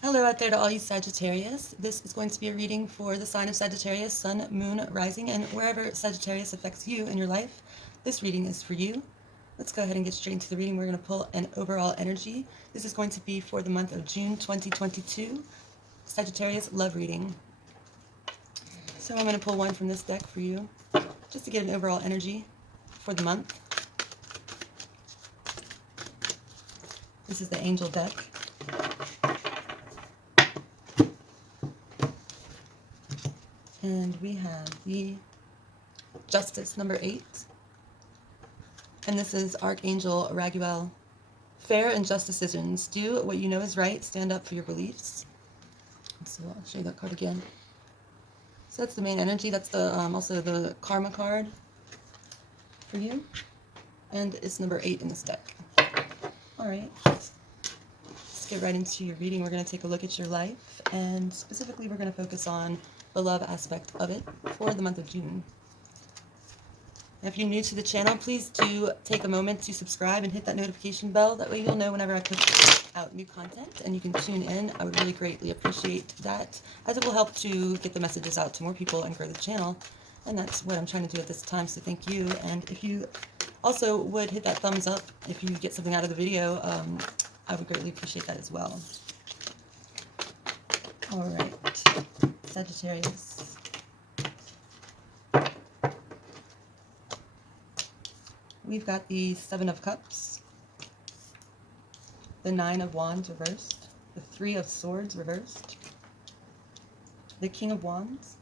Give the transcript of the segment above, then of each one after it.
Hello out there to all you Sagittarius. This is going to be a reading for the sign of Sagittarius, Sun, Moon, Rising, and wherever Sagittarius affects you in your life. This reading is for you. Let's go ahead and get straight into the reading. We're going to pull an overall energy. This is going to be for the month of June 2022, Sagittarius love reading. So I'm going to pull one from this deck for you, just to get an overall energy for the month. This is the Angel deck. And we have the Justice, number 8. And this is Archangel Raguel. Fair and just decisions. Do what you know is right. Stand up for your beliefs. So I'll show you that card again. So that's the main energy. That's the also the Karma card for you. And it's number 8 in this deck. All right. Let's get right into your reading. We're going to take a look at your life. And specifically, we're going to focus on the love aspect of it for the month of June. If you're new to the channel, please do take a moment to subscribe and hit that notification bell. That way you'll know whenever I put out new content and you can tune in. I would really greatly appreciate that, as it will help to get the messages out to more people and grow the channel. And that's what I'm trying to do at this time, so thank you. And if you also would hit that thumbs up if you get something out of the video, I would greatly appreciate that as well. All right, Sagittarius. We've got the 7 of Cups, the 9 of Wands reversed, the 3 of Swords reversed, the King of Wands,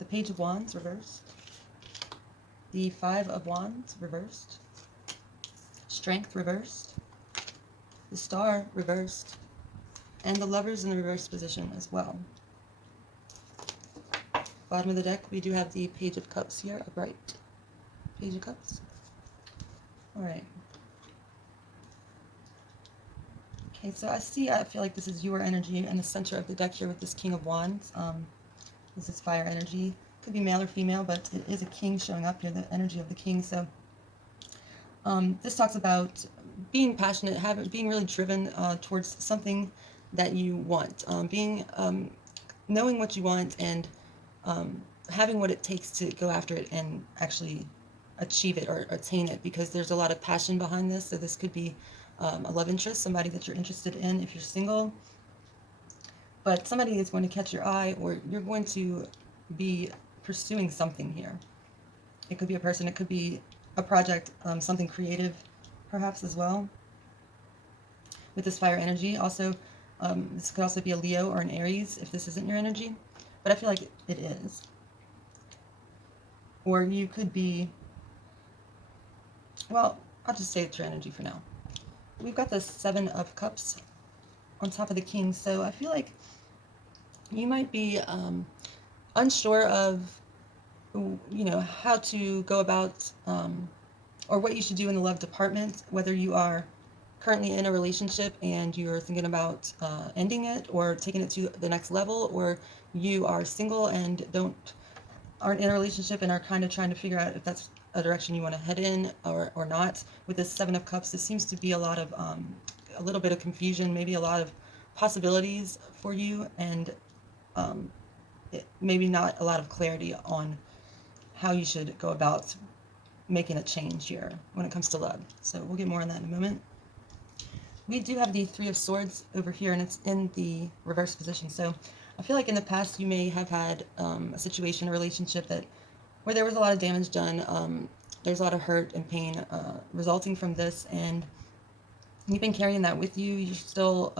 the Page of Wands reversed, the 5 of Wands reversed, Strength reversed, the Star reversed, and the Lovers in the reverse position as well. Bottom of the deck, we do have the Page of Cups here, upright. Page of Cups. All right. Okay, so I feel like this is your energy in the center of the deck here with this King of Wands. This is fire energy. Could be male or female, but it is a king showing up here, the energy of the king. So this talks about being passionate, being really driven towards something that you want, knowing what you want and having what it takes to go after it and actually achieve it or attain it, because there's a lot of passion behind this. So this could be a love interest, somebody that you're interested in if you're single, but somebody is going to catch your eye, or you're going to be pursuing something here. It could be a person, it could be a project, something creative perhaps as well with this fire energy. Also, this could also be a Leo or an Aries if this isn't your energy, but I feel like it is. Or you could be, well, I'll just say it's your energy for now. We've got the 7 of Cups on top of the King, so I feel like you might be unsure of, how to go about or what you should do in the love department, whether you are currently in a relationship and you're thinking about ending it or taking it to the next level, or you are single and aren't in a relationship and are kind of trying to figure out if that's a direction you want to head in or not. With this 7 of Cups, this seems to be a little bit of confusion, maybe a lot of possibilities for you, and maybe not a lot of clarity on how you should go about making a change here when it comes to love. So we'll get more on that in a moment. We do have the 3 of Swords over here, and it's in the reverse position. So I feel like in the past you may have had a situation, a relationship where there was a lot of damage done. There's a lot of hurt and pain resulting from this, and you've been carrying that with you. You're still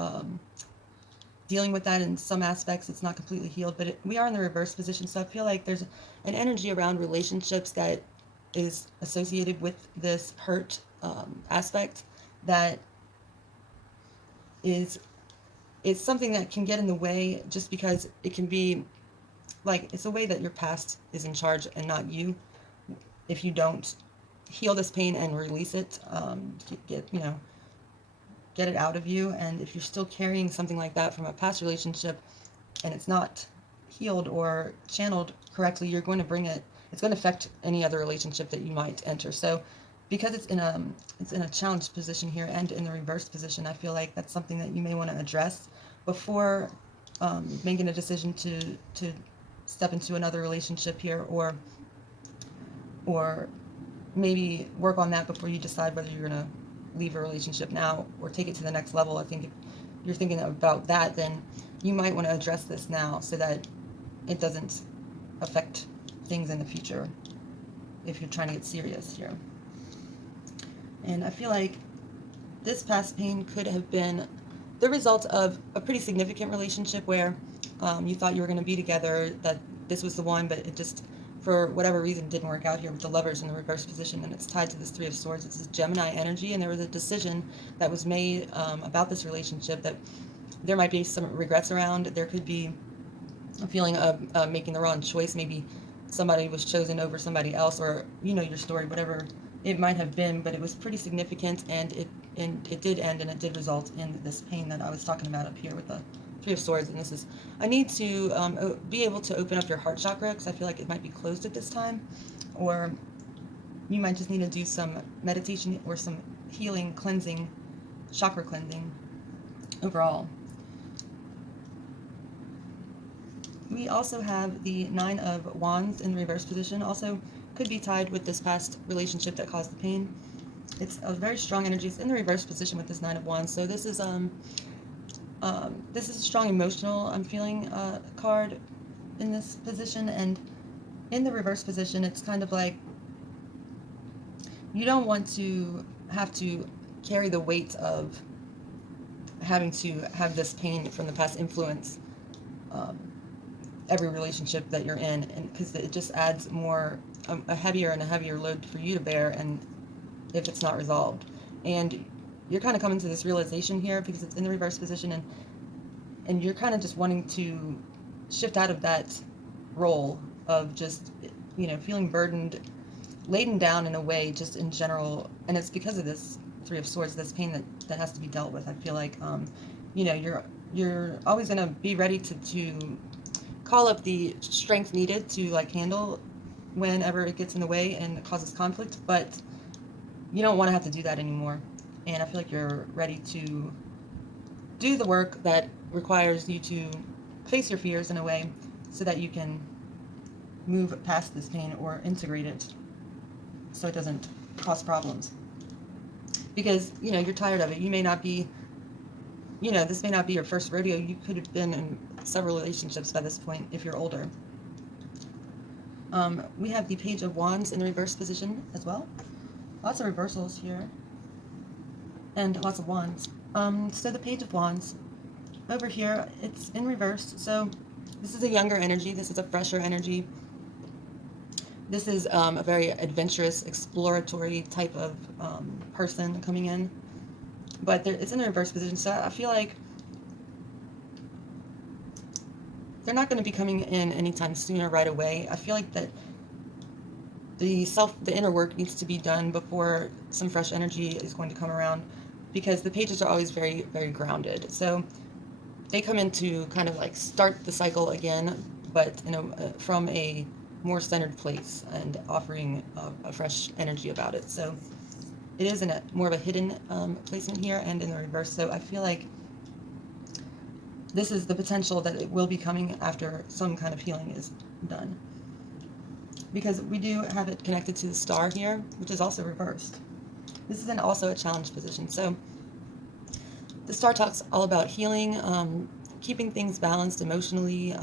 dealing with that in some aspects. It's not completely healed, but we are in the reverse position. So I feel like there's an energy around relationships that is associated with this hurt aspect that is something that can get in the way, just because it can be like it's a way that your past is in charge and not you. If you don't heal this pain and release it, get it out of you. And if you're still carrying something like that from a past relationship and it's not healed or channeled correctly, you're going to bring it. It's going to affect any other relationship that you might enter. So because it's in a challenged position here and in the reverse position, I feel like that's something that you may want to address before making a decision to step into another relationship here, or maybe work on that before you decide whether you're going to leave a relationship now or take it to the next level. I think if you're thinking about that, then you might want to address this now so that it doesn't affect things in the future if you're trying to get serious here. And I feel like this past pain could have been the result of a pretty significant relationship where you thought you were going to be together, that this was the one, but it just, for whatever reason, didn't work out here with the Lovers in the reverse position, and it's tied to this Three of Swords. It's this Gemini energy, and there was a decision that was made about this relationship that there might be some regrets around. There could be a feeling of making the wrong choice. Maybe somebody was chosen over somebody else, or you know your story, whatever it might have been, but it was pretty significant, and it did end, and it did result in this pain that I was talking about up here with the Three of Swords. And this is, I need to be able to open up your heart chakra, because I feel like it might be closed at this time, or you might just need to do some meditation or some healing, cleansing, chakra cleansing overall. We also have the Nine of Wands in the reverse position, also could be tied with this past relationship that caused the pain. It's a very strong energy. It's in the reverse position with this Nine of Wands. So this is a strong emotional, I'm feeling, card in this position. And in the reverse position, it's kind of like you don't want to have to carry the weight of having to have this pain from the past influence every relationship that you're in, and because it just adds more, a heavier and a heavier load for you to bear, and if it's not resolved. And you're kind of coming to this realization here because it's in the reverse position, and you're kind of just wanting to shift out of that role of just, you know, feeling burdened, laden down in a way, just in general. And it's because of this Three of Swords, this pain that has to be dealt with. I feel like you know, you're always going to be ready to call up the strength needed to like handle whenever it gets in the way and it causes conflict, but you don't want to have to do that anymore. And I feel like you're ready to do the work that requires you to face your fears in a way so that you can move past this pain or integrate it so it doesn't cause problems. Because, you know, you're tired of it. You may not be, you know, this may not be your first rodeo. You could have been in several relationships by this point if you're older. We have the Page of Wands in the reverse position as well. Lots of reversals here. And lots of wands. So the Page of Wands, over here, it's in reverse. So this is a younger energy. This is a fresher energy. This is a very adventurous, exploratory type of person coming in. But it's in the reverse position, so I feel like they're not going to be coming in anytime soon or right away. I feel like that the inner work needs to be done before some fresh energy is going to come around, because the pages are always very, very grounded. So they come in to kind of like start the cycle again, but from a more centered place and offering a fresh energy about it. So it is in more of a hidden placement here and in the reverse. So I feel like this is the potential that it will be coming after some kind of healing is done. Because we do have it connected to the star here, which is also reversed. This is also a challenge position. So the star talks all about healing, keeping things balanced emotionally,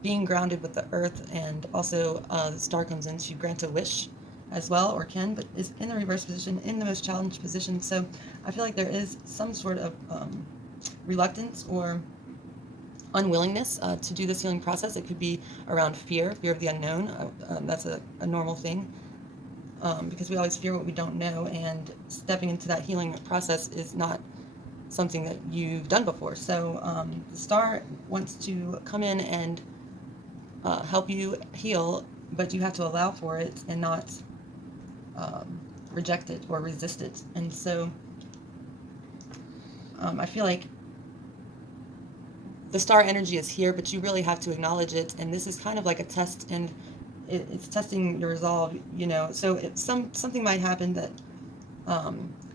being grounded with the earth, and also the star comes in to grant a wish as well, or can, but is in the reverse position, in the most challenged position. So I feel like there is some sort of reluctance or unwillingness to do this healing process. It could be around fear of the unknown. That's a normal thing, because we always fear what we don't know, and stepping into that healing process is not something that you've done before. So the star wants to come in and help you heal, but you have to allow for it and not reject it or resist it. And so I feel like the star energy is here, but you really have to acknowledge it, and this is kind of like a test and it's testing your resolve, you know. So something might happen that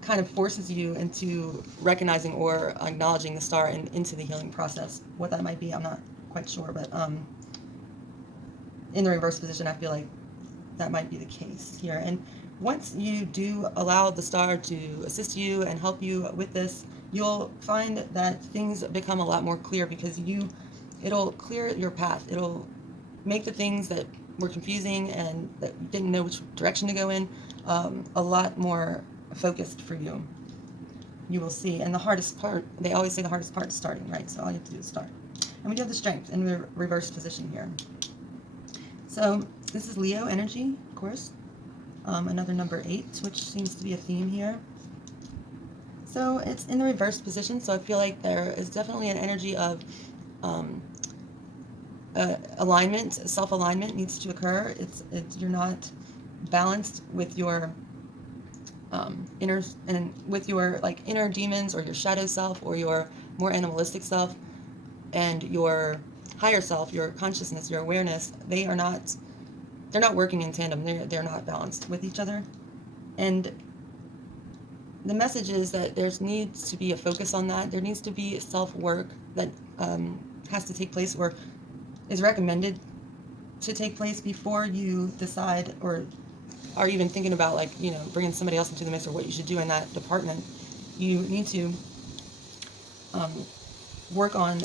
kind of forces you into recognizing or acknowledging the star and into the healing process. What that might be, I'm not quite sure, but in the reverse position, I feel like that might be the case here. And once you do allow the star to assist you and help you with this, you'll find that things become a lot more clear, because it'll clear your path. It'll make the things that were confusing and that you didn't know which direction to go in a lot more focused for you. You will see. And the hardest part, they always say the hardest part is starting, right? So all you have to do is start. And we do have the strength in the reverse position here. So this is Leo energy, of course. Another number 8, which seems to be a theme here. So it's in the reverse position, so I feel like there is definitely an energy of alignment, self-alignment needs to occur. You're not balanced with your inner inner demons, or your shadow self, or your more animalistic self, and your higher self, your consciousness, your awareness. They're not working in tandem. They're not balanced with each other. And the message is that there needs to be a focus on that. There needs to be self-work that has to take place, or is recommended to take place, before you decide or are even thinking about, like, you know, bringing somebody else into the mix, or what you should do in that department. You need to work on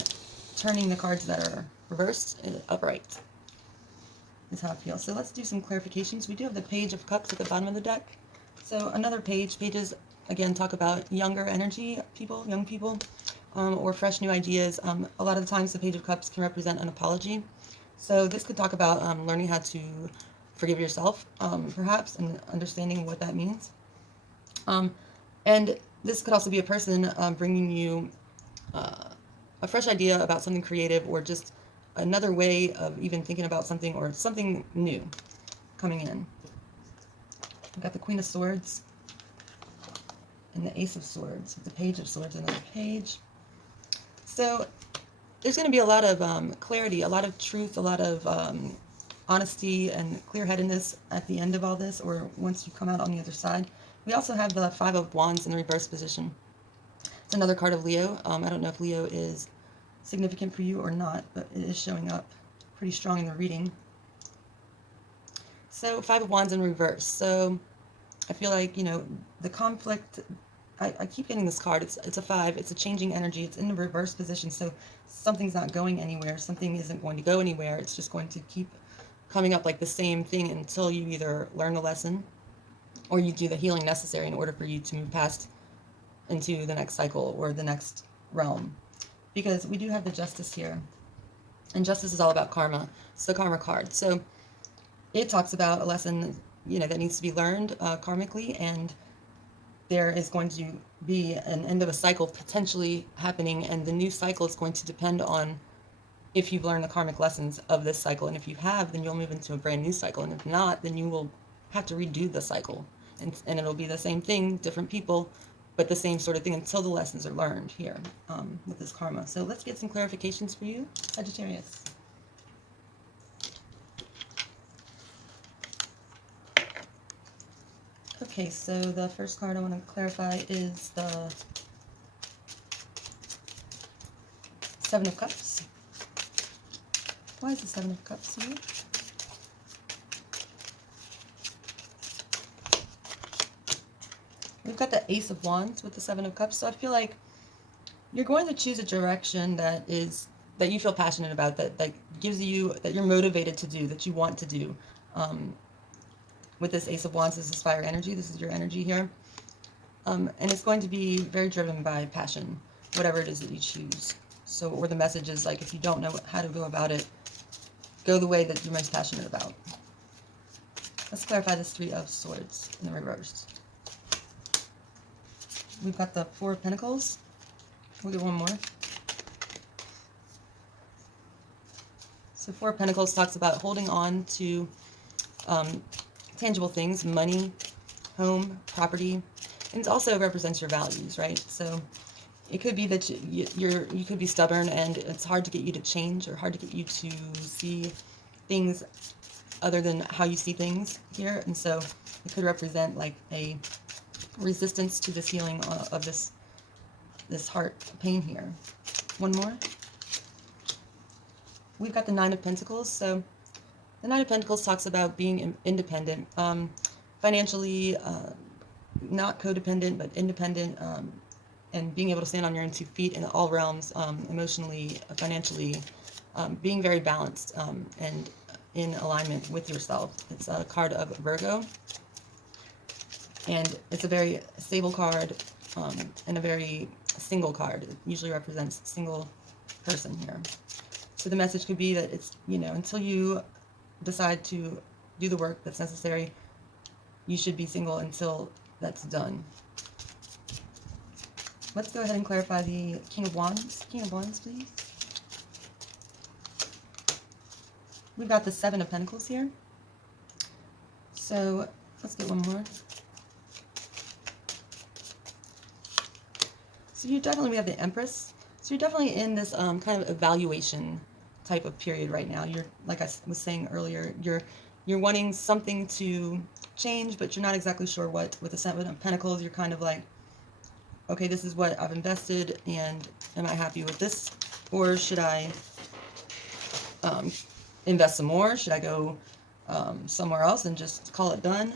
turning the cards that are reversed upright, is how it feels. So let's do some clarifications. We do have the Page of Cups at the bottom of the deck. So another pages, again, talk about younger energy people, young people, or fresh new ideas. A lot of the times the Page of Cups can represent an apology. So this could talk about learning how to forgive yourself, perhaps, and understanding what that means. And this could also be a person bringing you a fresh idea about something creative, or just another way of even thinking about something, or something new coming in. We've got the Queen of Swords and the Ace of Swords, with the Page of Swords, another page. So there's going to be a lot of clarity, a lot of truth, a lot of honesty and clear-headedness at the end of all this, or once you come out on the other side. We also have the Five of Wands in the reverse position. It's another card of Leo. I don't know if Leo is significant for you or not, but it is showing up pretty strong in the reading. So Five of Wands in reverse. So I feel like, you know, the conflict, I keep getting this card. It's a 5. It's a changing energy. It's in the reverse position. So something's not going anywhere. Something isn't going to go anywhere. It's just going to keep coming up like the same thing until you either learn the lesson, or you do the healing necessary in order for you to move past into the next cycle or the next realm. Because we do have the Justice here. And Justice is all about karma. It's the karma card. So it talks about a lesson, you know, that needs to be learned karmically, and there is going to be an end of a cycle potentially happening, and the new cycle is going to depend on if you've learned the karmic lessons of this cycle. And if you have, then you'll move into a brand new cycle. And if not, then you will have to redo the cycle. And it'll be the same thing, different people, but the same sort of thing until the lessons are learned here with this karma. So let's get some clarifications for you, Sagittarius. Okay, so the first card I want to clarify is the Seven of Cups. Why is the Seven of Cups here? We've got the Ace of Wands with the Seven of Cups. So I feel like you're going to choose a direction that you feel passionate about, that gives you, that you're motivated to do, that you want to do. With this Ace of Wands, this is fire energy. This is your energy here. And it's going to be very driven by passion, whatever it is that you choose. So, or the message is like, if you don't know how to go about it, go the way that you're most passionate about. Let's clarify this Three of Swords in the reverse. We've got the Four of Pentacles. We'll get one more. So Four of Pentacles talks about holding on to tangible things, money, home, property, and it also represents your values, right? So it could be that you could be stubborn, and it's hard to get you to change, or hard to get you to see things other than how you see things here. And so it could represent like a resistance to this healing of this heart pain here. One more. We've got the Nine of Pentacles. So the Nine of Pentacles talks about being independent, financially, not codependent, but independent, and being able to stand on your own 2 feet in all realms, emotionally, financially, being very balanced and in alignment with yourself. It's a card of Virgo, and it's a very stable card and a very single card. It usually represents single person here. So the message could be that it's, until you decide to do the work that's necessary, you should be single until that's done. Let's go ahead and clarify the King of Wands. King of Wands, please. We've got the Seven of Pentacles here. So let's get one more. So we have the Empress. So you're definitely in this kind of evaluation type of period right now. You're, like I was saying earlier, you're wanting something to change, but you're not exactly sure what. With the Seven of Pentacles, you're kind of like, okay, this is what I've invested, and am I happy with this? Or should I invest some more? Should I go somewhere else and just call it done?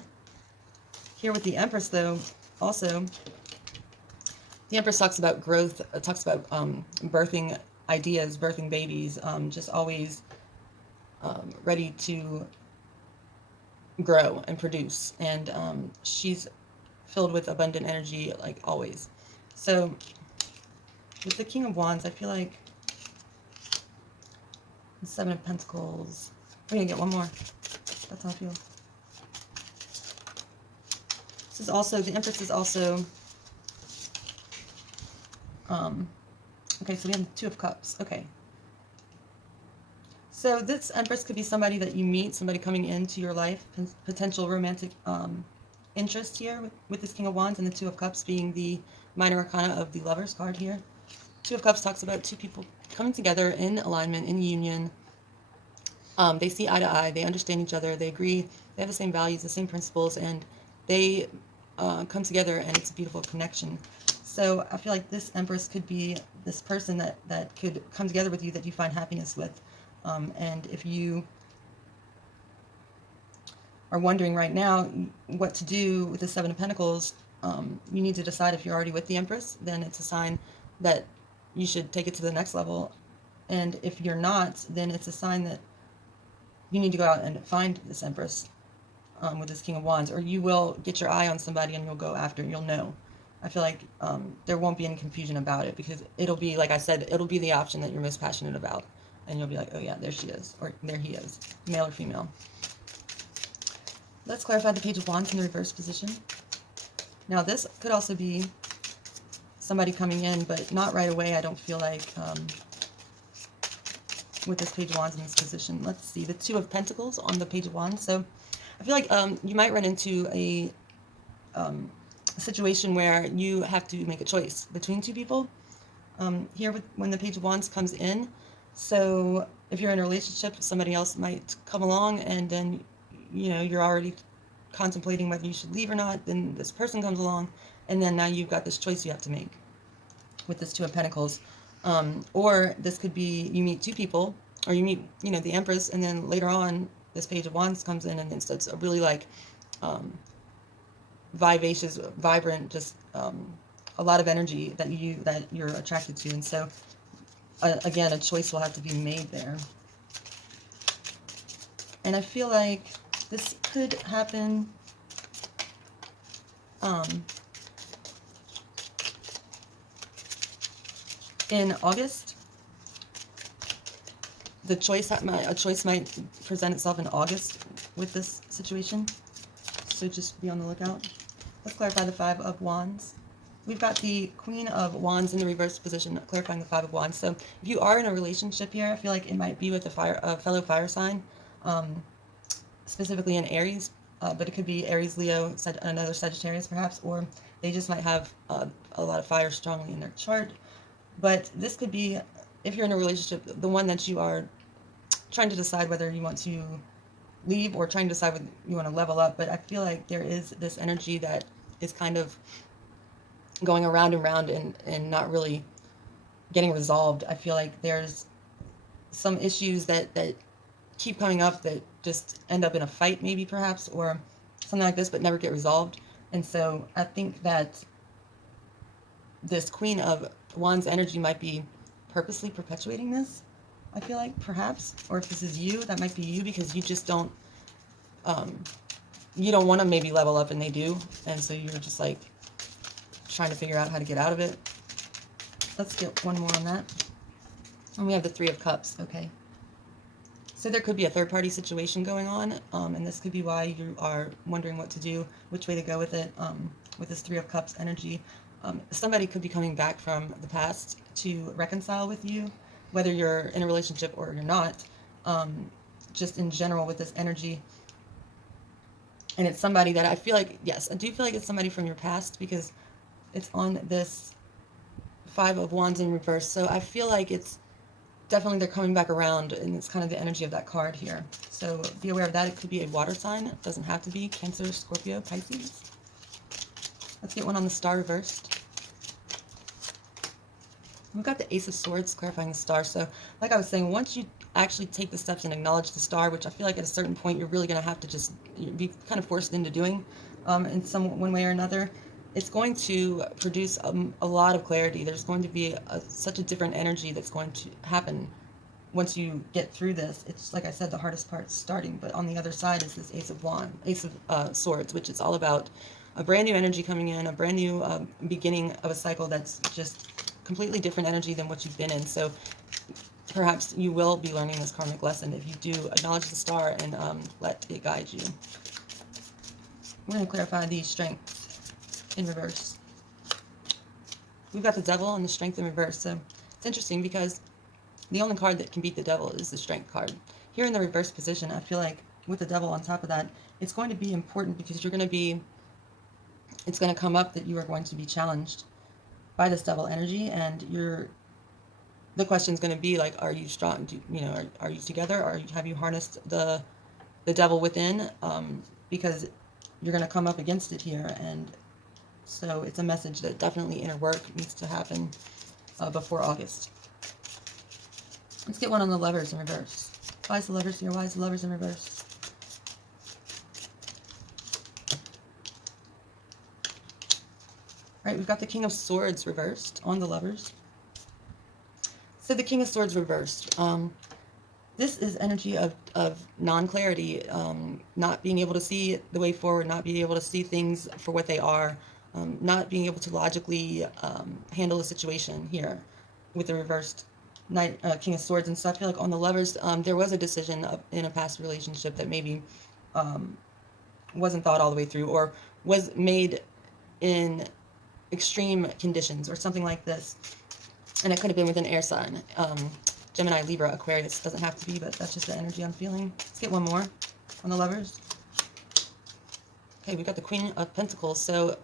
Here with the Empress, though, also, the Empress talks about growth, talks about birthing ideas, birthing babies, just always ready to grow and produce. And she's filled with abundant energy, like always. So with the King of Wands, I feel like the Seven of Pentacles. We're going to get one more. That's how I feel. This is also, the Empress is also, okay, so we have the Two of Cups. Okay. So this Empress could be somebody that you meet, somebody coming into your life, potential romantic interest here with this King of Wands, and the Two of Cups being the minor arcana of the Lovers card here. Two of Cups talks about two people coming together in alignment, in union. They see eye to eye, they understand each other, they agree, they have the same values, the same principles, and they come together, and it's a beautiful connection. So I feel like this Empress could be this person that could come together with you, that you find happiness with. And if you are wondering right now what to do with the Seven of Pentacles, you need to decide if you're already with the Empress. Then it's a sign that you should take it to the next level. And if you're not, then it's a sign that you need to go out and find this Empress with this King of Wands, or you will get your eye on somebody and you'll go after, you'll know. I feel like there won't be any confusion about it, because it'll be, like I said, it'll be the option that you're most passionate about. And you'll be like, oh yeah, there she is, or there he is, male or female. Let's clarify the Page of Wands in the reverse position. Now this could also be somebody coming in, but not right away, I don't feel like, with this Page of Wands in this position. Let's see, the Two of Pentacles on the Page of Wands. So I feel like you might run into a situation where you have to make a choice between two people. Here, when the Page of Wands comes in, so if you're in a relationship, somebody else might come along, and then, you're already contemplating whether you should leave or not. Then this person comes along, and then now you've got this choice you have to make with this Two of Pentacles. Or this could be, you meet two people, or you meet, the Empress, and then later on, this Page of Wands comes in, and it's a really like vivacious, vibrant, just a lot of energy that you're attracted to. And so again, a choice will have to be made there. And I feel like this could happen in August. A choice might present itself in August with this situation. So just be on the lookout. Let's clarify the Five of Wands. We've got the Queen of Wands in the reverse position, clarifying the Five of Wands. So if you are in a relationship here, I feel like it might be with a fellow fire sign, specifically in Aries, but it could be Aries, Leo, another Sagittarius perhaps, or they just might have a lot of fire strongly in their chart. But this could be, if you're in a relationship, the one that you are trying to decide whether you want to leave or trying to decide whether you want to level up, but I feel like there is this energy that is kind of going around and round and not really getting resolved. I feel like there's some issues that keep coming up that just end up in a fight, maybe perhaps, or something like this, but never get resolved. And so I think that this Queen of Wands energy might be purposely perpetuating this. I feel like perhaps, or if this is you, that might be you, because you just don't, you don't want to maybe level up and they do, and so you're just like trying to figure out how to get out of it. Let's get one more on that. And we have the Three of Cups. Okay, so there could be a third-party situation going on, and this could be why you are wondering what to do, which way to go with it. With this Three of Cups energy, somebody could be coming back from the past to reconcile with you, whether you're in a relationship or you're not. Just in general with this energy, and it's somebody that I feel like, yes, I do feel like it's somebody from your past, because it's on this Five of Wands in reverse. So I feel like it's definitely they're coming back around, and it's kind of the energy of that card here. So be aware of that. It could be a water sign. It doesn't have to be Cancer, Scorpio, Pisces. Let's get one on the Star reversed. We've got the Ace of Swords clarifying the Star. So like I was saying, once you actually take the steps and acknowledge the Star, which I feel like at a certain point you're really going to have to just be kind of forced into doing in one way or another, it's going to produce a lot of clarity. There's going to be such a different energy that's going to happen once you get through this. It's like I said, the hardest part's starting, but on the other side is this Ace of Swords, which is all about a brand new energy coming in, a brand new beginning of a cycle that's just completely different energy than what you've been in. So perhaps you will be learning this karmic lesson if you do acknowledge the Star and let it guide you. We're going to clarify the Strength in reverse. We've got the Devil and the Strength in reverse. So it's interesting because the only card that can beat the Devil is the Strength card. Here in the reverse position, I feel like with the Devil on top of that, it's going to be important because it's going to come up that you are going to be challenged by this Devil energy, and the question is going to be like, are you strong? Are you together? Or have you harnessed the Devil within? Because you're going to come up against it here, and so it's a message that definitely inner work needs to happen before August. Let's get one on the Lovers in reverse. Why is the Lovers here? Why is the Lovers in reverse? Right, we've got the King of Swords reversed on the Lovers. So the King of Swords reversed. This is energy of non-clarity, not being able to see the way forward, not being able to see things for what they are, not being able to logically handle a situation here with the reversed King of Swords. And so I feel like on the Lovers, there was a decision in a past relationship that maybe wasn't thought all the way through, or was made in extreme conditions or something like this. And it could have been with an air sign. Gemini, Libra, Aquarius. Doesn't have to be, but that's just the energy I'm feeling. Let's get one more on the Lovers. Okay, we got the Queen of Pentacles. So